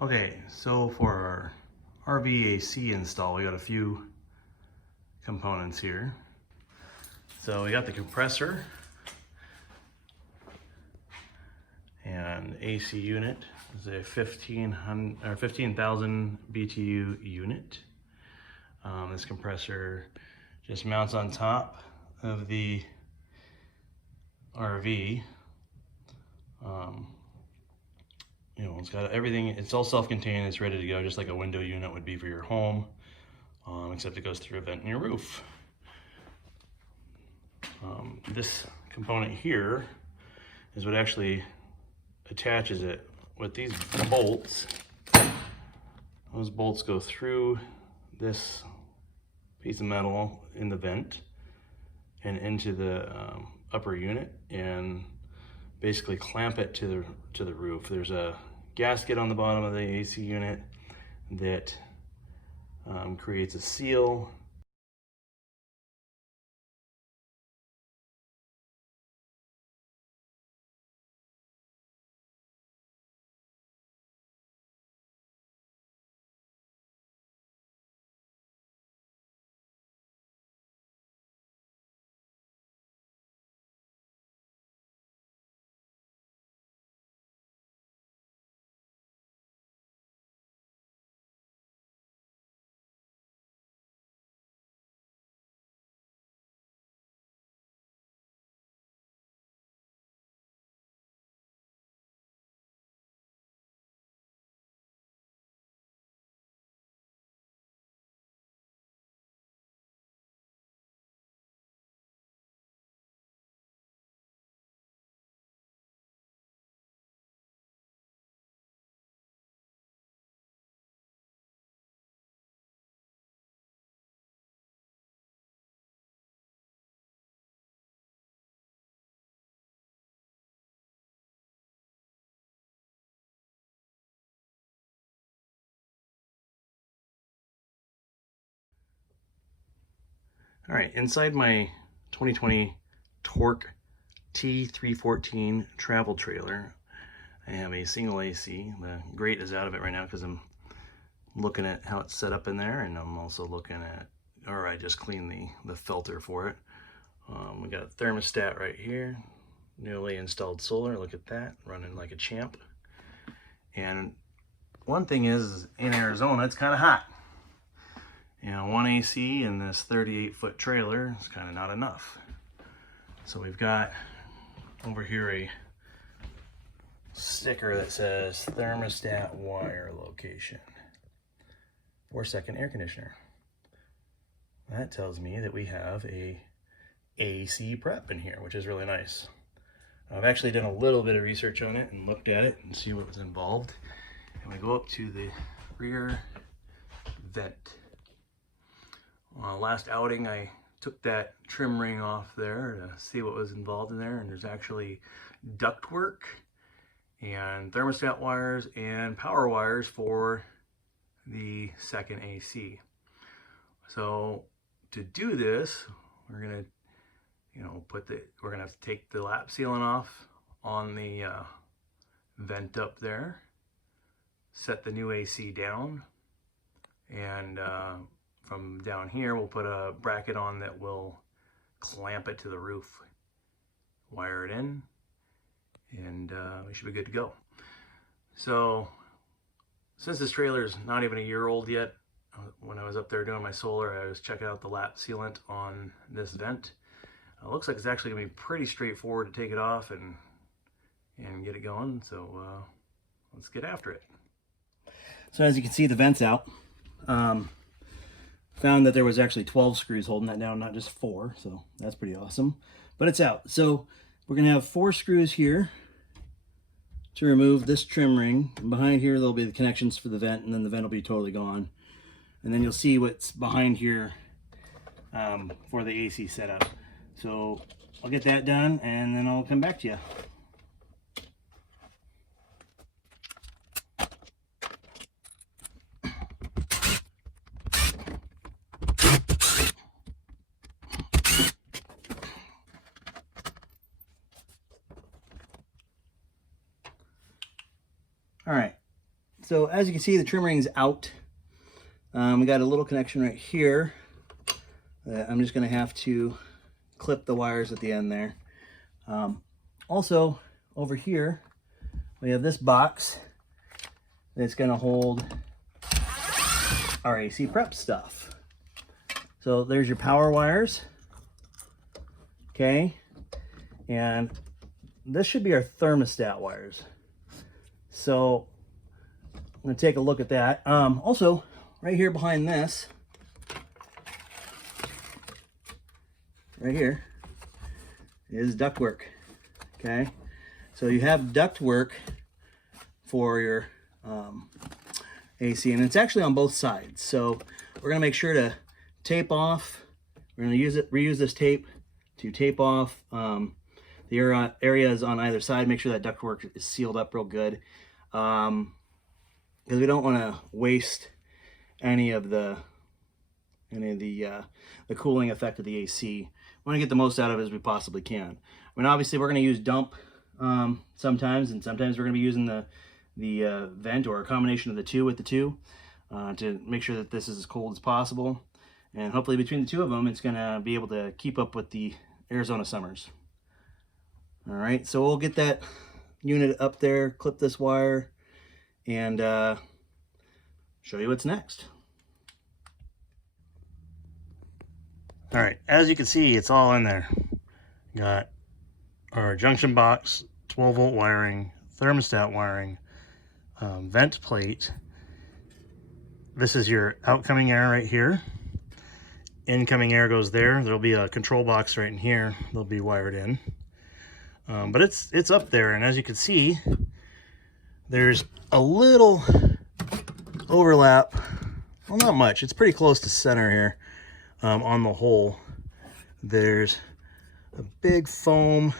Okay, so for our RV AC install, we got a few components here. So we got the compressor and AC unit. It's a 15,000 BTU unit. This compressor just mounts on top of the RV. It's got everything, it's all self-contained, it's ready to go, just like a window unit would be for your home, except it goes through a vent in your roof. This component here is what actually attaches it with these bolts. Those bolts go through this piece of metal in the vent and into the upper unit and basically clamp it to the roof. There's a gasket on the bottom of the AC unit that creates a seal. All right, inside my 2020 Torque T314 travel trailer, I have a single AC. The grate is out of it right now because I'm looking at how it's set up in there, and I'm also looking at, or I just cleaned the filter for it. We got a thermostat right here, newly installed solar, look at that, running like a champ. And one thing is, in Arizona, it's kind of hot. One AC in this 38-foot trailer is kind of not enough. So we've got over here a sticker that says thermostat wire location, 4-second air conditioner. That tells me that we have a AC prep in here, which is really nice. I've actually done a little bit of research on it and looked at it and see what was involved. And we go up to the rear vent. Last outing, I took that trim ring off there to see what was involved in there, and there's actually ductwork and thermostat wires and power wires for the second AC. So to do this, we're gonna, we're gonna have to take the lap sealant off on the vent up there, set the new AC down, and from down here, we'll put a bracket on that will clamp it to the roof, wire it in, and we should be good to go. So since this trailer is not even a year old yet, when I was up there doing my solar, I was checking out the lap sealant on this vent. It looks like it's actually gonna be pretty straightforward to take it off and get it going. So let's get after it. So as you can see, the vent's out. Found that there was actually 12 screws holding that down, not just 4, so that's pretty awesome. But it's out. So we're gonna have 4 screws here to remove this trim ring. And behind here, there'll be the connections for the vent, and then the vent will be totally gone. And then you'll see what's behind here for the AC setup. So I'll get that done, and then I'll come back to you. All right, so as you can see, the trim ring's out. We got a little connection right here that I'm just going to have to clip the wires at the end there. Also, over here, we have this box that's going to hold our AC prep stuff. So there's your power wires. Okay. And this should be our thermostat wires. So I'm going to take a look at that. Also, right here behind this, right here, is ductwork. Okay. So you have ductwork for your AC, and it's actually on both sides. So we're going to make sure to tape off. We're going to reuse this tape to tape off the areas on either side. Make sure that ductwork is sealed up real good, because we don't want to waste any of the cooling effect of the AC. We want to get the most out of it as we possibly can. I mean, obviously we're going to use dump sometimes, and sometimes we're going to be using the vent, or a combination of the two with the two, to make sure that this is as cold as possible. And hopefully between the two of them, it's going to be able to keep up with the Arizona summers. All right, so we'll get that unit up there, clip this wire, and show you what's next. All right, as you can see, it's all in there. Got our junction box, 12-volt wiring, thermostat wiring, vent plate. This is your outgoing air right here. Incoming air goes there. There'll be a control box right in here. They'll be wired in. But it's up there, and as you can see, there's a little overlap. Well, not much. It's pretty close to center here. On the hole, there's a big foam,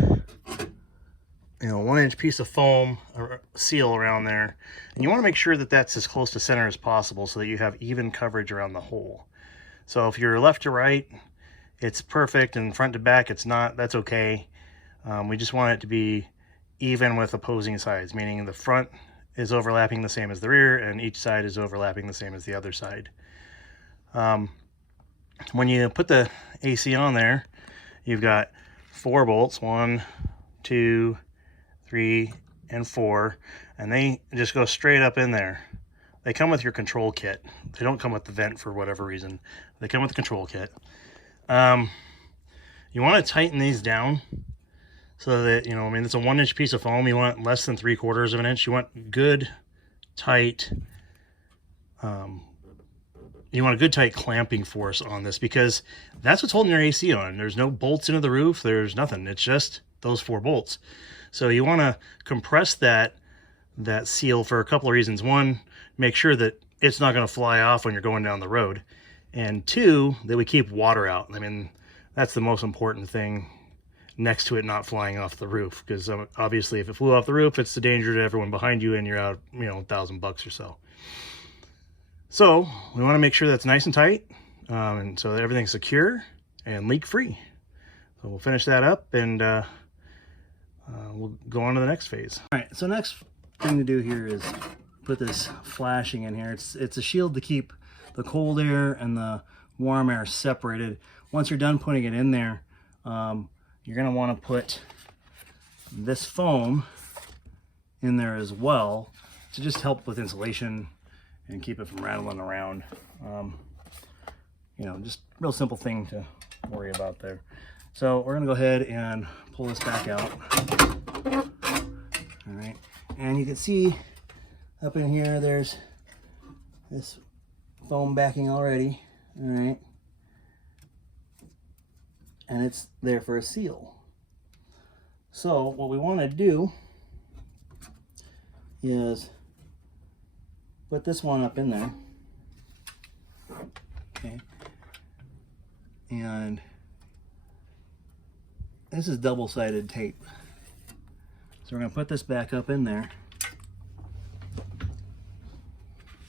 1-inch piece of foam or seal around there, and you want to make sure that that's as close to center as possible so that you have even coverage around the hole. So if you're left to right, it's perfect, and front to back, it's not. That's okay. We just want it to be even with opposing sides, meaning the front is overlapping the same as the rear, and each side is overlapping the same as the other side. When you put the AC on there, you've got 4 bolts, 1, 2, 3, and 4, and they just go straight up in there. They come with your control kit. They don't come with the vent for whatever reason. They come with the control kit. You want to tighten these down so that, I mean, it's a 1-inch piece of foam. You want less than 3/4 of an inch. You want good, tight, you want a good tight clamping force on this, because that's what's holding your AC on. There's no bolts into the roof. There's nothing. It's just those 4 bolts. So you want to compress that seal for a couple of reasons. One, make sure that it's not going to fly off when you're going down the road. And 2, that we keep water out. I mean, that's the most important thing, next to it not flying off the roof, because obviously if it flew off the roof, it's the danger to everyone behind you, and you're out, $1,000 or so. So we want to make sure that's nice and tight, and so that everything's secure and leak free. So we'll finish that up, and we'll go on to the next phase. All right, so next thing to do here is put this flashing in here. It's a shield to keep the cold air and the warm air separated. Once you're done putting it in there, you're going to want to put this foam in there as well to just help with insulation and keep it from rattling around. Just real simple thing to worry about there. So we're going to go ahead and pull this back out. All right, and you can see up in here there's this foam backing already. All right, and it's there for a seal. So what we want to do is put this one up in there. Okay, and this is double-sided tape. So we're going to put this back up in there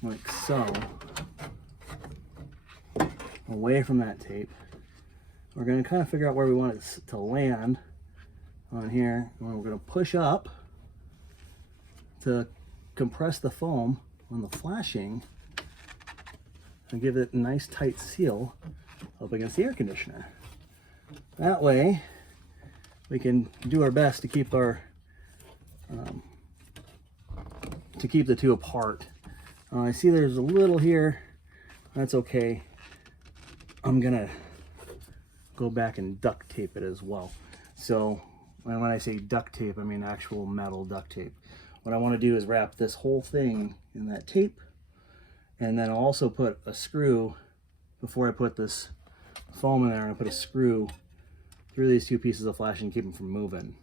like so, away from that tape. We're going to kind of figure out where we want it to land on here, and we're going to push up to compress the foam on the flashing and give it a nice tight seal up against the air conditioner. That way we can do our best to keep our the two apart. I see there's a little here. That's okay. I'm gonna go back and duct tape it as well. So when I say duct tape, I mean actual metal duct tape. What I want to do is wrap this whole thing in that tape, and then I'll also put a screw, before I put this foam in there, and I put a screw through these two pieces of flashing and keep them from moving.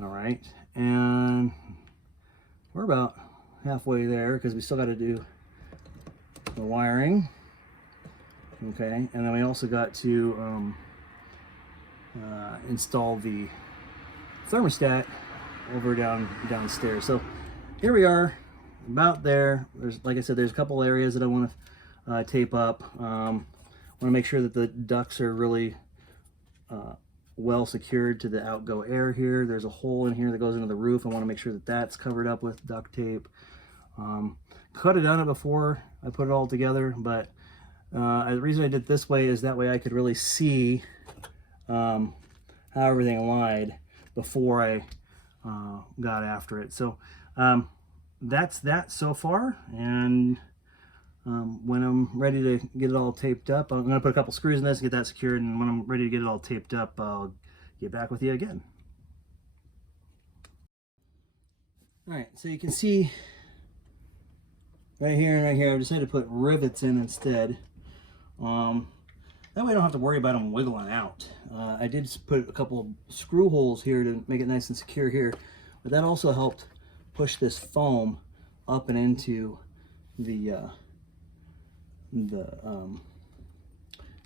All right, and we're about halfway there because we still got to do the wiring. Okay, and then we also got to install the thermostat over downstairs. So here we are, about there. There's, like I said, there's a couple areas that I want to tape up. Want to make sure that the ducts are really well secured to the outgo air here. There's a hole in here that goes into the roof. I want to make sure that that's covered up with duct tape. Could have done it before I put it all together, but the reason I did it this way is that way I could really see how everything lied before I got after it. So that's that so far, and when I'm ready to get it all taped up, I'm going to put a couple screws in this, get that secured, and when I'm ready to get it all taped up, I'll get back with you again. Alright, so you can see right here and right here, I've decided to put rivets in instead. That way I don't have to worry about them wiggling out. I did put a couple of screw holes here to make it nice and secure here, but that also helped push this foam up and into the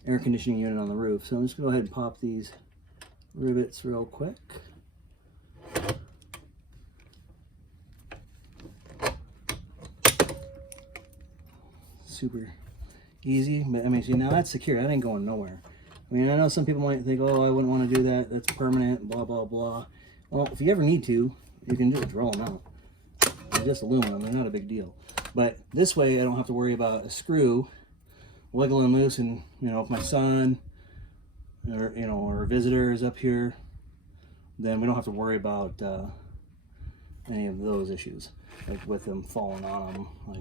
air conditioning unit on the roof. So I'm just going to go ahead and pop these rivets real quick. Super easy, but I mean, see, now that's secure. That ain't going nowhere. I mean, I know some people might think, oh, I wouldn't want to do that. That's permanent, blah, blah, blah. Well, if you ever need to, you can do it. Draw them out. They're just aluminum. They're not a big deal. But this way, I don't have to worry about a screw wiggling loose, and, you know, if my son or, you know, or a visitor is up here, then we don't have to worry about any of those issues, like with them falling on them, like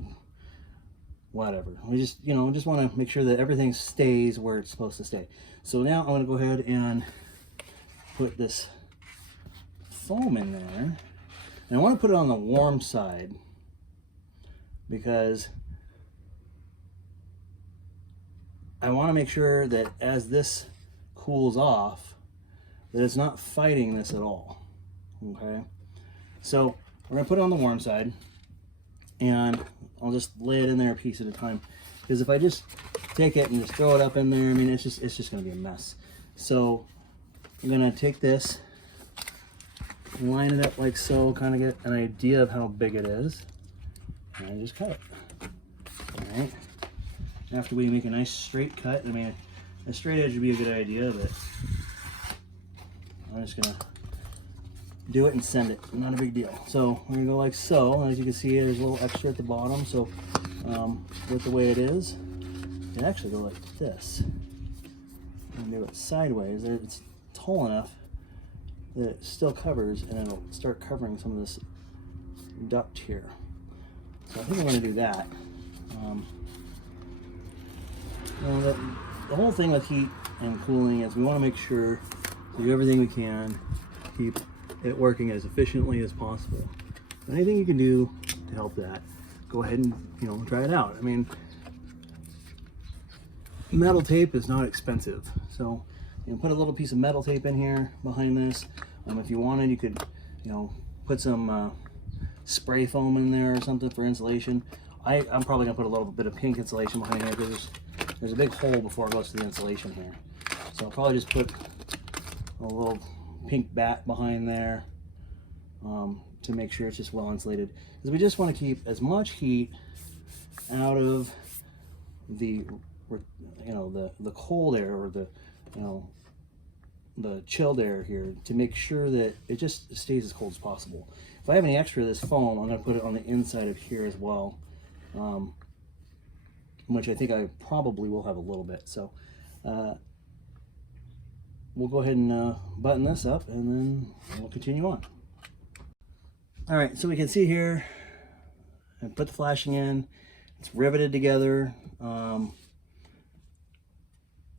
whatever. We just, you know, just want to make sure that everything stays where it's supposed to stay. So now I'm going to go ahead and put this foam in there, and I want to put it on the warm side because I want to make sure that as this cools off, that it's not fighting this at all. Okay, so we're going to put it on the warm side, and I'll just lay it in there a piece at a time, because if I just take it and just throw it up in there, I mean, it's just going to be a mess. So I'm going to take this, line it up like so, kind of get an idea of how big it is, and I just cut it. All right. After we make a nice straight cut, I mean, a straight edge would be a good idea, but I'm just going to do it and send it. Not a big deal. So we're going to go like so. As you can see, there's a little extra at the bottom. So with the way it is, you can actually go like this and do it sideways. It's tall enough that it still covers, and it'll start covering some of this duct here. So I think I'm going to do that. The whole thing with heat and cooling is we want to make sure to do everything we can to keep it working as efficiently as possible. Anything you can do to help that, go ahead and, you know, try it out. I mean, metal tape is not expensive, so you know, put a little piece of metal tape in here behind this. If you wanted, you could, you know, put some spray foam in there or something for insulation. I'm probably gonna put a little bit of pink insulation behind here because there's a big hole before it goes to the insulation here. So I'll probably just put a little pink bat behind there to make sure it's just well insulated, because we just want to keep as much heat out of the, you know, the cold air, or the, you know, chilled air here to make sure that it just stays as cold as possible. If I have any extra of this foam, I'm going to put it on the inside of here as well, which I think I probably will have a little bit. So we'll go ahead and button this up, and then we'll continue on. All right, so we can see here, I put the flashing in. It's riveted together.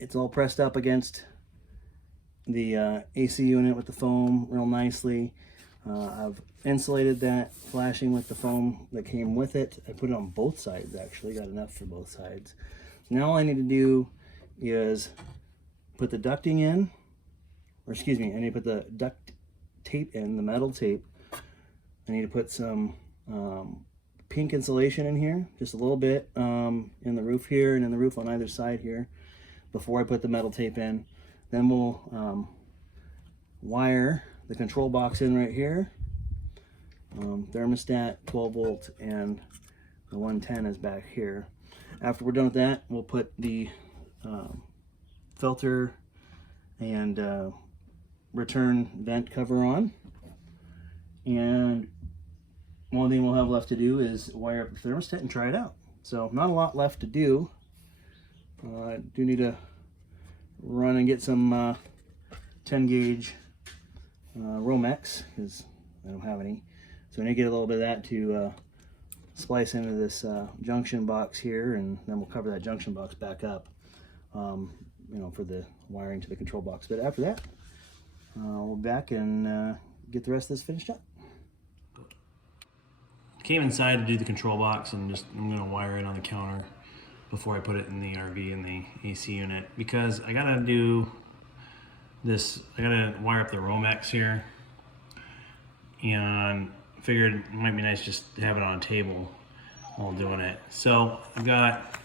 It's all pressed up against the AC unit with the foam real nicely. I've insulated that flashing with the foam that came with it. I put it on both sides, actually, got enough for both sides. Now all I need to do is put the ducting in, or excuse me, I need to put the duct tape in, the metal tape. I need to put some pink insulation in here, just a little bit in the roof here and in the roof on either side here before I put the metal tape in. Then we'll wire the control box in right here. Thermostat, 12 volt, and the 110 is back here. After we're done with that, we'll put the filter and return vent cover on. And one thing we'll have left to do is wire up the thermostat and try it out. So not a lot left to do. I do need to run and get some 10 gauge Romex, because I don't have any. So I need to get a little bit of that to splice into this junction box here, and then we'll cover that junction box back up, you know, for the wiring to the control box. But after that, we'll be back and get the rest of this finished up. Came inside to do the control box, and I'm gonna wire it on the counter before I put it in the RV and the AC unit, because I gotta do this. I gotta wire up the Romex here, and figured it might be nice just to have it on a table while doing it. So I've got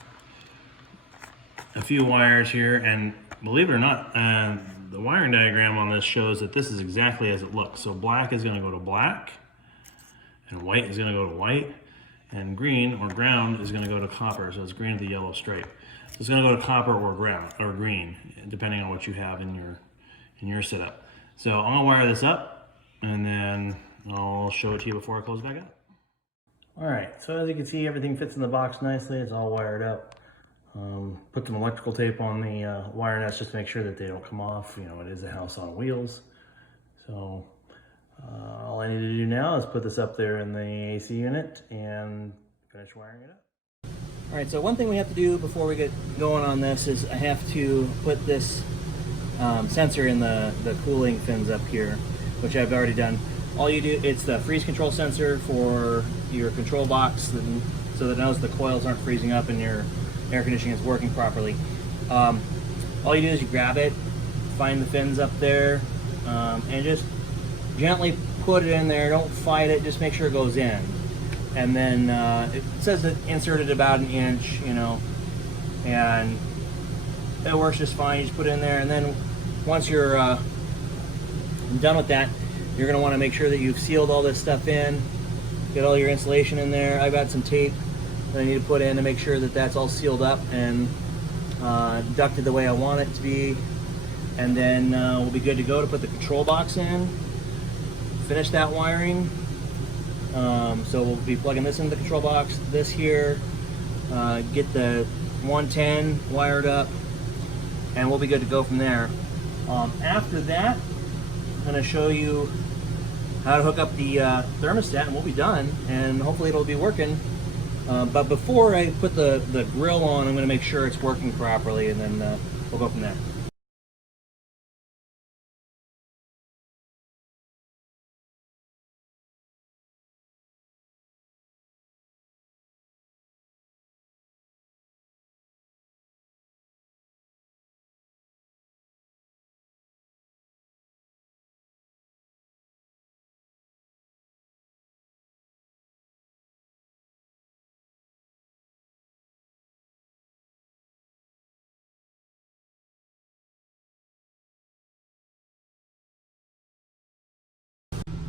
a few wires here, and believe it or not, the wiring diagram on this shows that this is exactly as it looks. So black is gonna go to black, and white is going to go to white, and green or ground is going to go to copper. So it's green with the yellow stripe. So it's going to go to copper or ground or green, depending on what you have in your setup. So I'm going to wire this up, and then I'll show it to you before I close it back up. All right, so as you can see, everything fits in the box nicely. It's all wired up. Put some electrical tape on the wire nuts just to make sure that they don't come off. You know, it is a house on wheels. So all I need to do now is put this up there in the AC unit and finish wiring it up. All right, so one thing we have to do before we get going on this is I have to put this sensor in the cooling fins up here, which I've already done. All you do, it's the freeze control sensor for your control box, so that it knows the coils aren't freezing up and your air conditioning is working properly. All you do is you grab it, find the fins up there, and just gently put it in there. Don't fight it, just make sure it goes in. And then it says that inserted about 1 inch, you know, and it works just fine. You just put it in there, and then once you're done with that, you're going to want to make sure that you've sealed all this stuff in, get all your insulation in there. I've got some tape that I need to put in to make sure that that's all sealed up and ducted the way I want it to be. And then we'll be good to go to put the control box in, finish that wiring. So we'll be plugging this into the control box, this here, get the 110 wired up, and we'll be good to go from there. After that, I'm going to show you how to hook up the thermostat, and we'll be done, and hopefully it'll be working. But before I put the grill on, I'm going to make sure it's working properly, and then we'll go from there.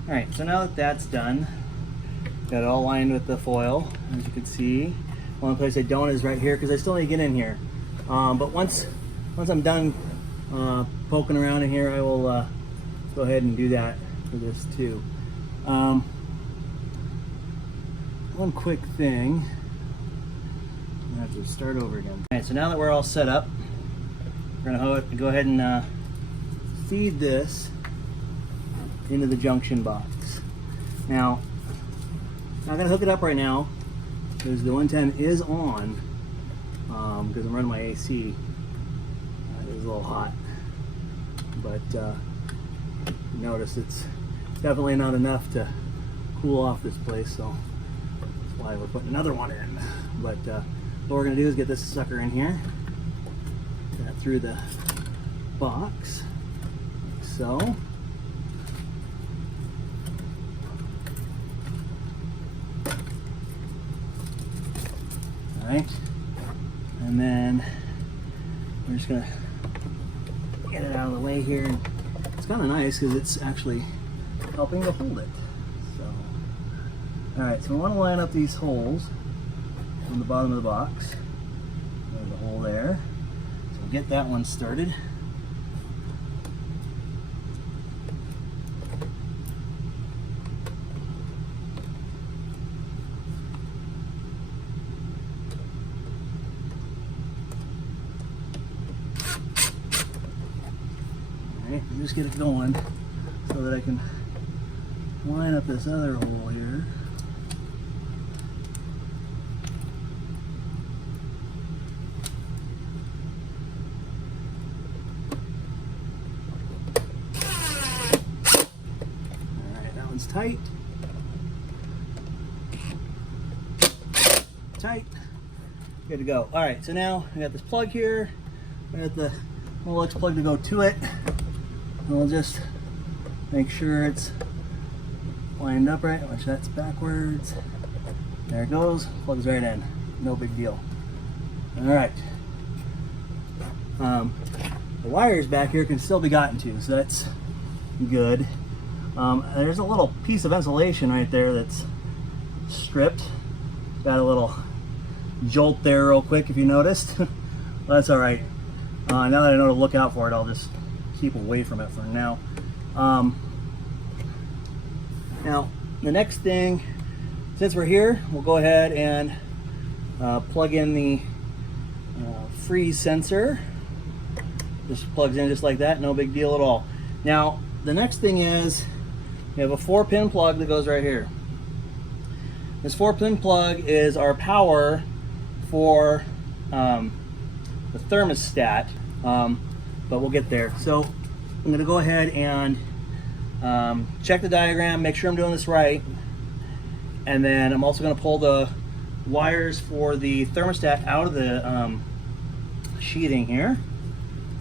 Alright, so now that that's done, got it all lined with the foil, as you can see. One place I don't is right here, because I still need to get in here. But once I'm done putting poking around in here, I will go ahead and do that for this too. One quick thing, I have to start over again. All right, so now that we're all set up, we're gonna go ahead and feed this into the junction box. Now, I'm not gonna hook it up right now because the 110 is on, because I'm running my AC. It is a little hot, but notice it's definitely not enough to cool off this place, so that's why we're putting another one in. But what we're gonna do is get this sucker in here, get that through the box, like so. All right, and then we're just gonna get it out of the way here. It's kind of nice because it's actually helping to hold it. So, all right, so we want to line up these holes on the bottom of the box. There's a hole there. So we'll get that one started. Just get it going so that I can line up this other hole here. Alright, that one's tight. Tight. Good to go. Alright, so now I got this plug here. I got the Molex plug to go to it. And we'll just make sure it's lined up right. Watch, that's backwards. There it goes. Plugs right in. No big deal. All right. The wires back here can still be gotten to, so that's good. There's a little piece of insulation right there that's stripped. Got a little jolt there real quick if you noticed. Well, that's all right. Now that I know to look out for it, I'll just keep away from it for now. Now, the next thing, since we're here, we'll go ahead and plug in the freeze sensor. Just plugs in just like that, no big deal at all. Now, the next thing is, we have a 4-pin plug that goes right here. This 4-pin plug is our power for the thermostat. But we'll get there. So I'm going to go ahead and check the diagram, make sure I'm doing this right, and then I'm also going to pull the wires for the thermostat out of the sheathing here.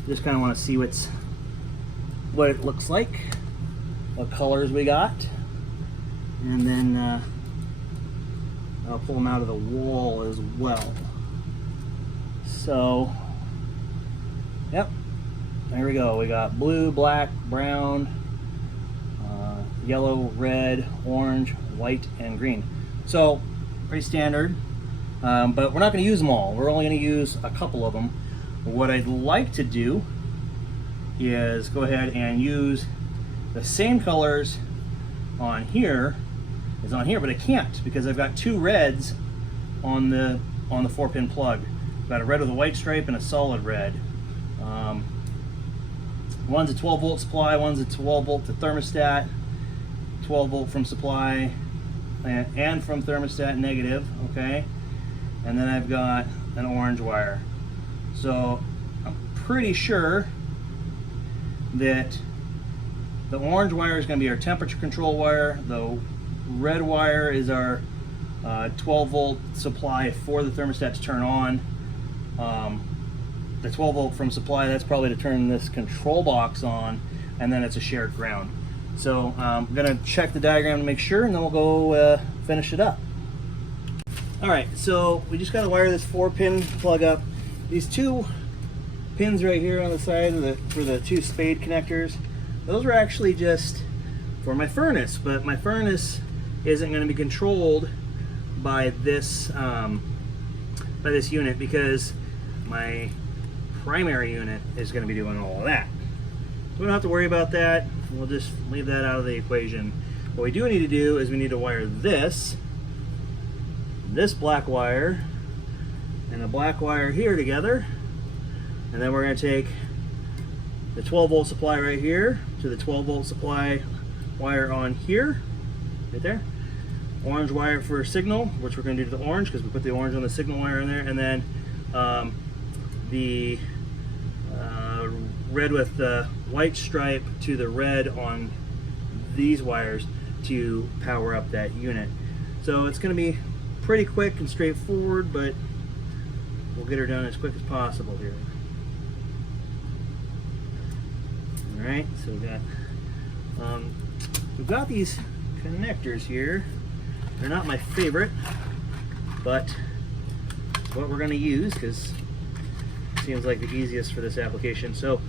Just kind of want to see what it looks like, what colors we got, and then I'll pull them out of the wall as well. So, yep. There we go. We got blue, black, brown, yellow, red, orange, white, and green. So pretty standard, but we're not going to use them all. We're only going to use a couple of them. What I'd like to do is go ahead and use the same colors on here as on here, but I can't because I've got two reds on the 4-pin plug. I've got a red with a white stripe and a solid red. One's a 12-volt supply, one's a 12-volt to thermostat, 12-volt from supply and from thermostat negative, okay? And then I've got an orange wire. So I'm pretty sure that the orange wire is going to be our temperature control wire. The red wire is our 12-volt supply for the thermostat to turn on. The 12-volt from supply, that's probably to turn this control box on, and then it's a shared ground. So I'm going to check the diagram to make sure, and then we'll go finish it up. All right, so we just got to wire this 4-pin plug up. These two pins right here on the side for the two spade connectors, those are actually just for my furnace, but my furnace isn't going to be controlled by this unit because my primary unit is going to be doing all of that. We don't have to worry about that. We'll just leave that out of the equation. What we do need to do is we need to wire this black wire and the black wire here together, and then we're going to take the 12 volt supply right here to the 12 volt supply wire on here, right there. Orange wire for signal, which we're going to do to the orange because we put the orange on the signal wire in there, and then the red with the white stripe to the red on these wires to power up that unit. So it's going to be pretty quick and straightforward, but we'll get her done as quick as possible here. All right, so we've got these connectors here. They're not my favorite, but it's what we're going to use because it seems like the easiest for this application. So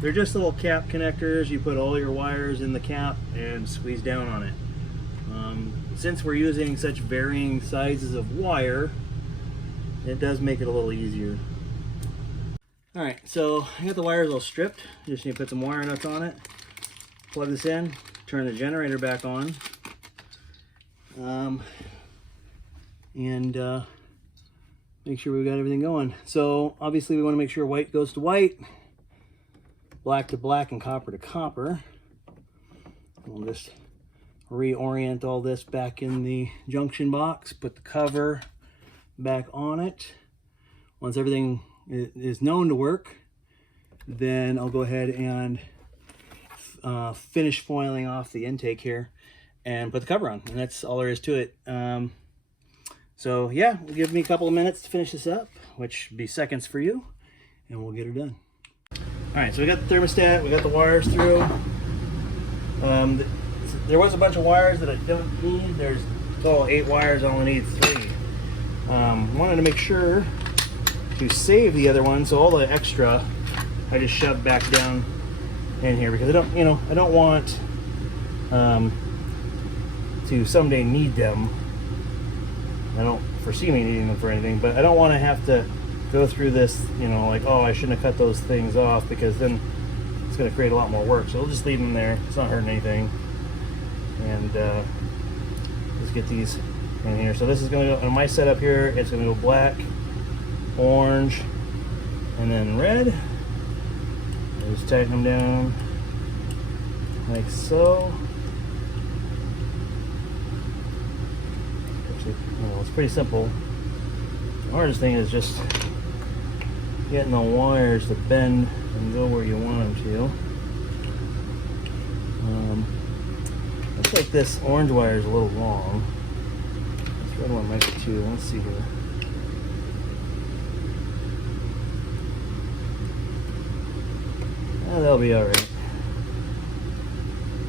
they're just little cap connectors. You put all your wires in the cap and squeeze down on it. Since we're using such varying sizes of wire, it does make it a little easier. All right, so I got the wires all stripped. Just need to put some wire nuts on it, plug this in, turn the generator back on, and make sure we've got everything going. So obviously we want to make sure white goes to white, black to black, and copper to copper. We'll just reorient all this back in the junction box, put the cover back on it. Once everything is known to work, then I'll go ahead and finish foiling off the intake here and put the cover on, and that's all there is to it. So yeah, it'll give me a couple of minutes to finish this up, which would be seconds for you, and we'll get her done. All right, so we got the thermostat, we got the wires through. There was a bunch of wires that I don't need. There's total 8 wires, I only need 3. Wanted to make sure to save the other one, so all the extra I just shoved back down in here because I don't, I don't want to someday need them. I don't foresee me needing them for anything, but I don't want to have to go through this, like, oh, I shouldn't have cut those things off, because then it's going to create a lot more work. So we'll just leave them there. It's not hurting anything. And let's get these in here. So this is going to go on my setup here. It's going to go black, orange, and then red. I'll just tighten them down like so. Actually, it's pretty simple. The hardest thing is just getting the wires to bend and go where you want them to. Looks like this orange wire is a little long. This red one might be too. Let's see here. They'll be alright.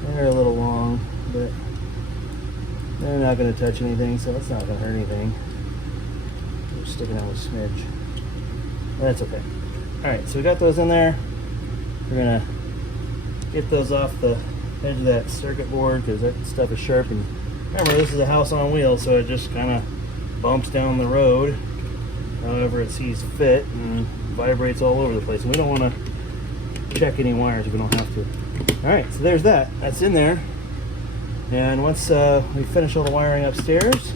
They're a little long, but they're not going to touch anything, so it's not going to hurt anything. They're sticking out a smidge. That's okay. Alright, so we got those in there. We're going to get those off the edge of that circuit board because that stuff is sharp. And remember, this is a house on wheels, so it just kind of bumps down the road however it sees fit and vibrates all over the place. And we don't want to check any wires if we don't have to. Alright, so there's that. That's in there. And once we finish all the wiring upstairs,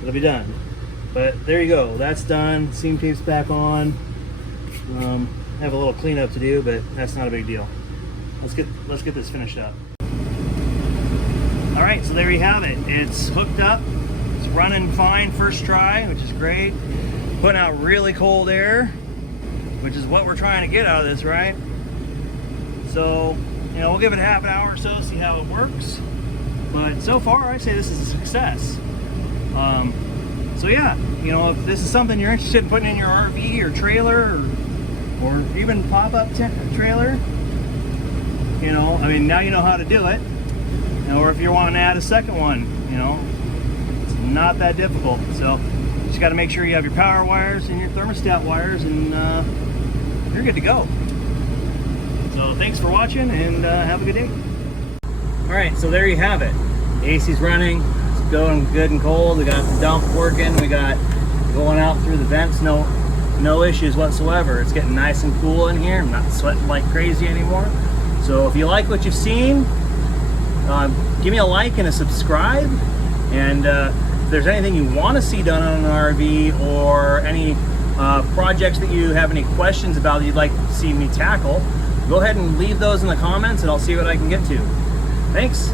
it'll be done. But there you go. That's done. Seam tape's back on. Have a little cleanup to do, but that's not a big deal. Let's get this finished up. Alright, so there you have it. It's hooked up. It's running fine first try, which is great. Putting out really cold air, which is what we're trying to get out of this, right? So, we'll give it half an hour or so, see how it works. But so far, I'd say this is a success. So yeah, if this is something you're interested in putting in your RV or trailer or even pop-up trailer, now you know how to do it. Or if you're wanting to add a second one, it's not that difficult. So just got to make sure you have your power wires and your thermostat wires, and you're good to go. So thanks for watching, and have a good day. All right, so there you have it. The AC's running. It's going good and cold. We got the dump working. We got going out through the vents. No issues whatsoever. It's getting nice and cool in here. I'm not sweating like crazy anymore. So if you like what you've seen, give me a like and a subscribe. And if there's anything you want to see done on an RV, or any projects that you have any questions about that you'd like to see me tackle, go ahead and leave those in the comments and I'll see what I can get to. Thanks.